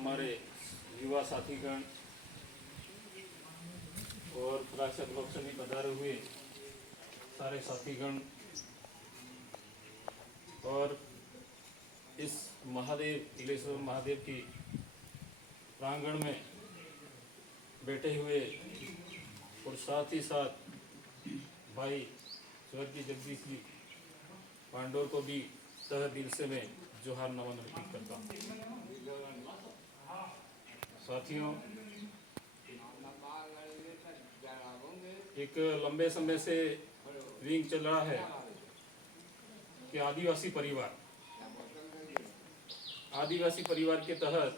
हमारे युवा साथीगण और प्रेक्षक लोग से भी पधारे हुए सारे साथीगण और इस महादेव इलेश्वर महादेव की प्रांगण में बैठे हुए और साथ ही साथ भाई स्वर्गीय जगदीश जी पांडोर को भी तहे दिल से मैं जोहार नमन अर्पित करता हूँ। साथियों, एक लंबे समय से विंग चल रहा है कि आदिवासी परिवार के तहत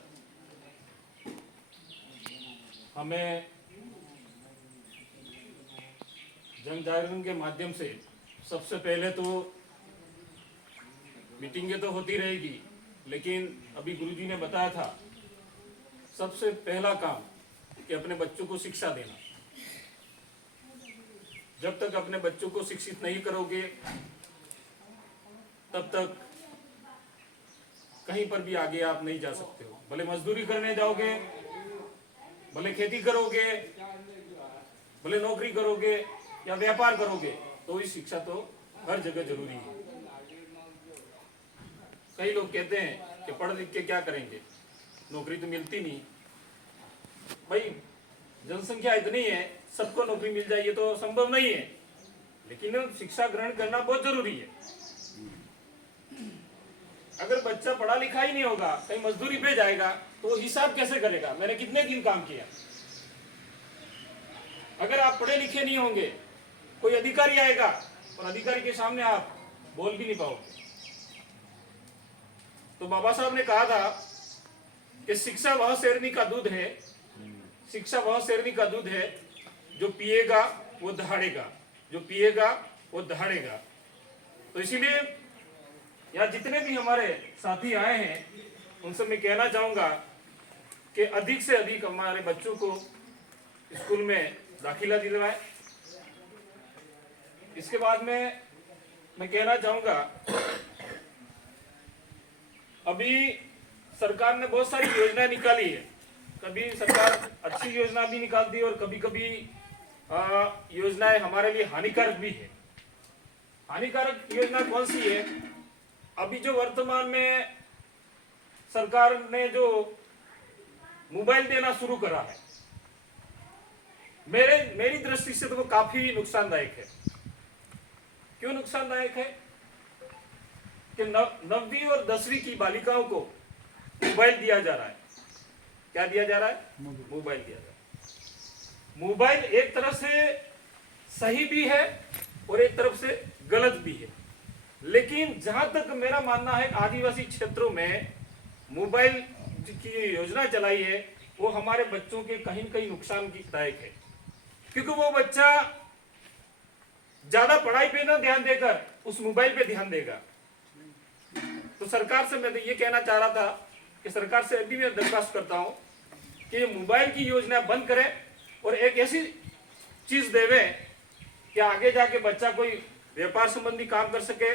हमें जन जागरण के माध्यम से सबसे पहले तो मीटिंगें तो होती रहेगी, लेकिन अभी गुरुजी ने बताया था सबसे पहला काम कि अपने बच्चों को शिक्षा देना। जब तक अपने बच्चों को शिक्षित नहीं करोगे तब तक कहीं पर भी आगे आप नहीं जा सकते हो। भले मजदूरी करने जाओगे, भले खेती करोगे, भले नौकरी करोगे या व्यापार करोगे, तो इस शिक्षा तो हर जगह जरूरी है। कई लोग कहते हैं कि पढ़ लिख के क्या करेंगे, नौकरी तो मिलती नहीं। भाई जनसंख्या इतनी है, सबको नौकरी मिल जाए ये तो संभव नहीं है, लेकिन शिक्षा ग्रहण करना बहुत जरूरी है। अगर बच्चा पढ़ा लिखा ही नहीं होगा, कहीं मजदूरी पे जाएगा, तो हिसाब कैसे करेगा मैंने कितने दिन काम किया। अगर आप पढ़े लिखे नहीं होंगे, कोई अधिकारी आएगा और अधिकारी के सामने आप बोल भी नहीं पाओगे। तो बाबा साहब ने कहा था कि शिक्षा वह शेरनी का दूध है, शिक्षा वह शेरनी का दूध है जो पिएगा वो दहाड़ेगा, जो पिएगा वो दहाड़ेगा। तो इसीलिए यहाँ जितने भी हमारे साथी आए हैं उनसे मैं कहना चाहूँगा कि अधिक से अधिक हमारे बच्चों को स्कूल में दाखिला दिलवाएं। इसके बाद में मैं कहना चाहूँगा, अभी सरकार ने बहुत सारी योजनाएं निकाली है। कभी सरकार अच्छी योजना भी निकालती है और कभी कभी योजनाएं हमारे लिए हानिकारक भी है। हानिकारक योजना कौन सी है? अभी जो वर्तमान में सरकार ने जो मोबाइल देना शुरू करा है, मेरी दृष्टि से तो वो काफी नुकसानदायक है। क्यों नुकसानदायक है? कि 9वीं और 10वीं की बालिकाओं को मोबाइल दिया जा रहा है। क्या दिया जा रहा है? मोबाइल दिया जा रहा है। मोबाइल एक तरफ से सही भी है और एक तरफ से गलत भी है, लेकिन जहां तक मेरा मानना है आदिवासी क्षेत्रों में मोबाइल की योजना चलाई है वो हमारे बच्चों के कहीं न कहीं नुकसानदायक है। क्योंकि वो बच्चा ज्यादा पढ़ाई पे ना ध्यान देकर उस मोबाइल पे ध्यान देगा। तो सरकार से मैं तो ये कहना चाह रहा था कि सरकार से अभी मैं दरख्वास्त करता हूं कि मोबाइल की योजना बंद करें और एक ऐसी चीज देवे कि आगे जाके बच्चा कोई व्यापार संबंधी काम कर सके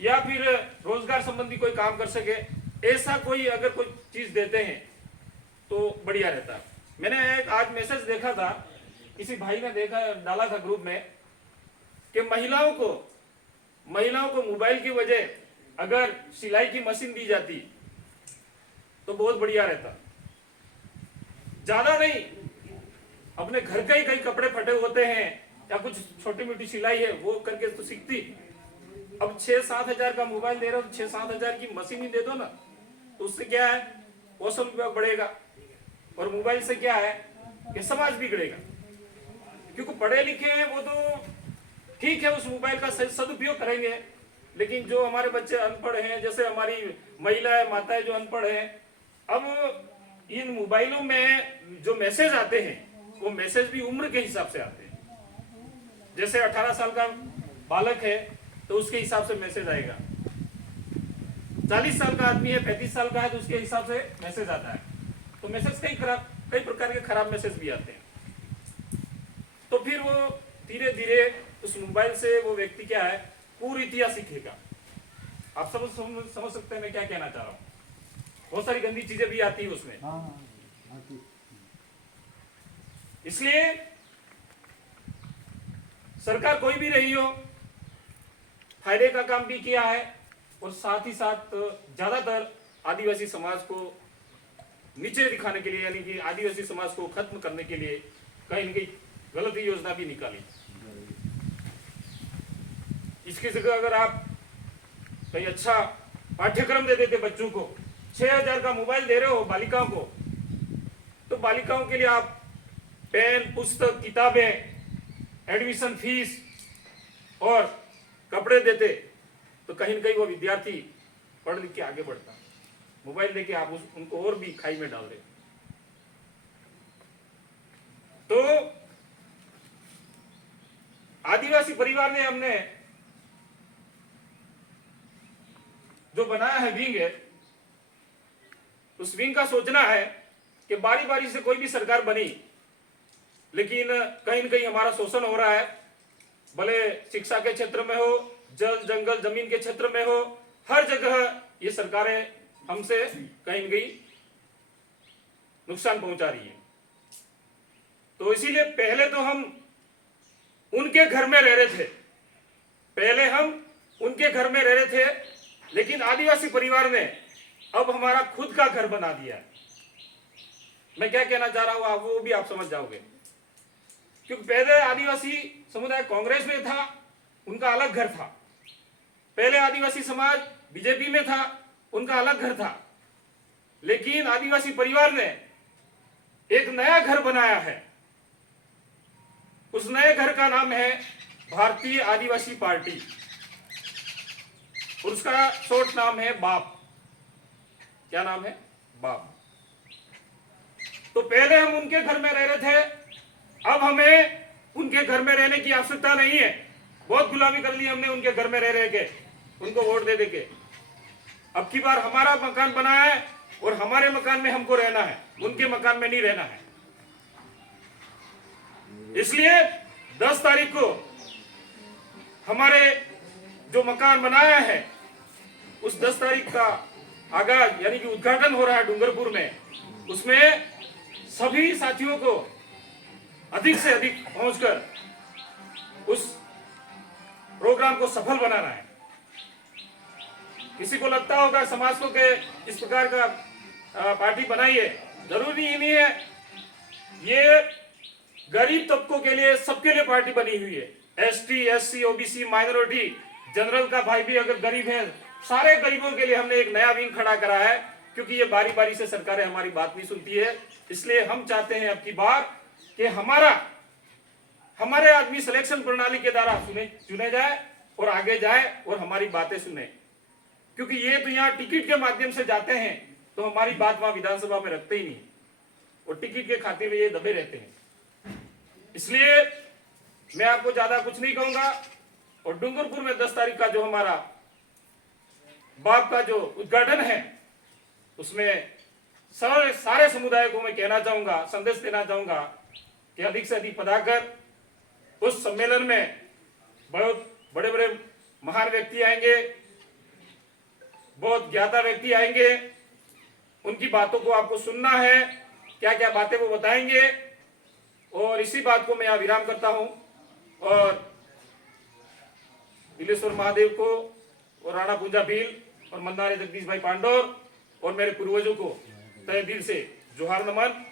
या फिर रोजगार संबंधी कोई काम कर सके। ऐसा कोई अगर कोई चीज देते हैं तो बढ़िया रहता। मैंने एक आज मैसेज देखा था, किसी भाई ने डाला था ग्रुप में कि महिलाओं को मोबाइल की वजह अगर सिलाई की मशीन दी जाती तो बहुत बढ़िया रहता। ज्यादा नहीं, अपने घर के ही कई कपड़े फटे होते हैं या कुछ छोटी मोटी सिलाई है वो करके तो सीखती। अब 6-7 हजार का मोबाइल दे रहे हो तो 6-7 हजार की मशीन ही दे दो ना, तो उससे क्या है, कौशल विभाग बढ़ेगा और मोबाइल से क्या है कि समाज बिगड़ेगा। क्योंकि पढ़े लिखे हैं वो तो ठीक है, उस मोबाइल का सदुपयोग करेंगे, लेकिन जो हमारे बच्चे अनपढ़ हैं, जैसे हमारी महिलाएं माताएं जो अनपढ़ हैं, अब इन मोबाइलों में जो मैसेज आते हैं वो मैसेज भी उम्र के हिसाब से आते हैं। जैसे 18 साल का बालक है तो उसके हिसाब से मैसेज आएगा, 40 साल का आदमी है, 35 साल का है तो उसके हिसाब से मैसेज आता है। तो मैसेज कई प्रकार के खराब मैसेज भी आते हैं। तो फिर वो धीरे धीरे उस मोबाइल से वो व्यक्ति क्या है, पूरी इतिहास सीखेगा। आप समझ सकते हैं मैं क्या कहना चाह रहा हूँ। बहुत सारी गंदी चीजें भी आती है उसमें। इसलिए सरकार कोई भी रही हो, फायदे का काम भी किया है और साथ ही साथ ज्यादातर आदिवासी समाज को नीचे दिखाने के लिए, यानी कि आदिवासी समाज को खत्म करने के लिए कहीं न कहीं गलत योजना भी निकाली। इसकी जगह अगर आप कहीं अच्छा पाठ्यक्रम दे देते बच्चों को, 6,000 का मोबाइल दे रहे हो बालिकाओं को, तो बालिकाओं के लिए आप पेन, पुस्तक, किताबें, एडमिशन फीस और कपड़े देते, तो कहीं न कहीं वो विद्यार्थी पढ़ लिख के आगे बढ़ता। मोबाइल देके आप उनको और भी खाई में डाल दे। तो आदिवासी परिवार ने हमने जो बनाया है विंग है, उस विंग का सोचना है कि बारी बारी से कोई भी सरकार बनी, लेकिन कहीं न कहीं हमारा शोषण हो रहा है, भले शिक्षा के क्षेत्र में हो, जल जंगल जमीन के क्षेत्र में हो, हर जगह ये सरकारें हमसे कहीं न कहीं नुकसान पहुंचा रही है। तो इसीलिए पहले तो हम उनके घर में रह रहे थे, पहले हम उनके घर में रह रहे थे, लेकिन आदिवासी परिवार ने अब हमारा खुद का घर बना दिया। मैं क्या कहना चाह रहा हूं आप वो भी आप समझ जाओगे। क्योंकि पहले आदिवासी समुदाय कांग्रेस में था, उनका अलग घर था। पहले आदिवासी समाज बीजेपी में था, उनका अलग घर था। लेकिन आदिवासी परिवार ने एक नया घर बनाया है। उस नए घर का नाम है भारतीय आदिवासी पार्टी, और उसका शॉर्ट नाम है बाप। क्या नाम है? बाप। तो पहले हम उनके घर में रह रहे थे, अब हमें उनके घर में रहने की आवश्यकता नहीं है। बहुत गुलामी कर ली हमने उनके घर में रह रह के, उनको वोट दे दे के। अब की बार हमारा मकान बना है और हमारे मकान में हमको रहना है, उनके मकान में नहीं रहना है। इसलिए 10 तारीख को हमारे जो मकान बनाया है, उस 10 तारीख का आगाज यानी कि उद्घाटन हो रहा है डूंगरपुर में। उसमें सभी साथियों को अधिक से अधिक पहुंचकर उस प्रोग्राम को सफल बनाना है। किसी को लगता होगा समाज को के इस प्रकार का पार्टी बनाई है, जरूरी ही नहीं है। ये गरीब तबकों के लिए, सबके लिए पार्टी बनी हुई है। ST, SC, OBC, minority, general का भाई भी अगर गरीब है, सारे गरीबों के लिए हमने एक नया विंग खड़ा करा है। क्योंकि ये बारी बारी से सरकारें हमारी बात नहीं सुनती है, इसलिए हम चाहते हैं अब की बार कि हमारे आदमी सिलेक्शन प्रणाली के द्वारा चुने जाए और आगे जाए और हमारी बातें सुने। क्योंकि ये तो यहाँ टिकट के माध्यम से जाते हैं, तो हमारी बात वहां विधानसभा में रखते ही नहीं, और टिकट के खाते में ये दबे रहते हैं। इसलिए मैं आपको ज्यादा कुछ नहीं कहूंगा। और डूंगरपुर में 10 तारीख का जो हमारा बाप का जो उद्घाटन है, उसमें सारे समुदाय को मैं कहना चाहूंगा, संदेश देना चाहूंगा कि अधिक से अधिक पधाकर उस सम्मेलन में बहुत बड़े बड़े महान व्यक्ति आएंगे, बहुत ज्ञाता व्यक्ति आएंगे। उनकी बातों को आपको सुनना है, क्या क्या बातें वो बताएंगे। और इसी बात को मैं यहाँ विराम करता हूं और बिलेश्वर महादेव को और राणा पूंजा भील और मन्नारे जगदीश भाई पांडोर और मेरे पूर्वजों को तहे दिल से जोहार नमन,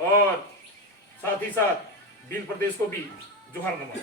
और साथ ही साथ भील प्रदेश को भी जोहार नमन।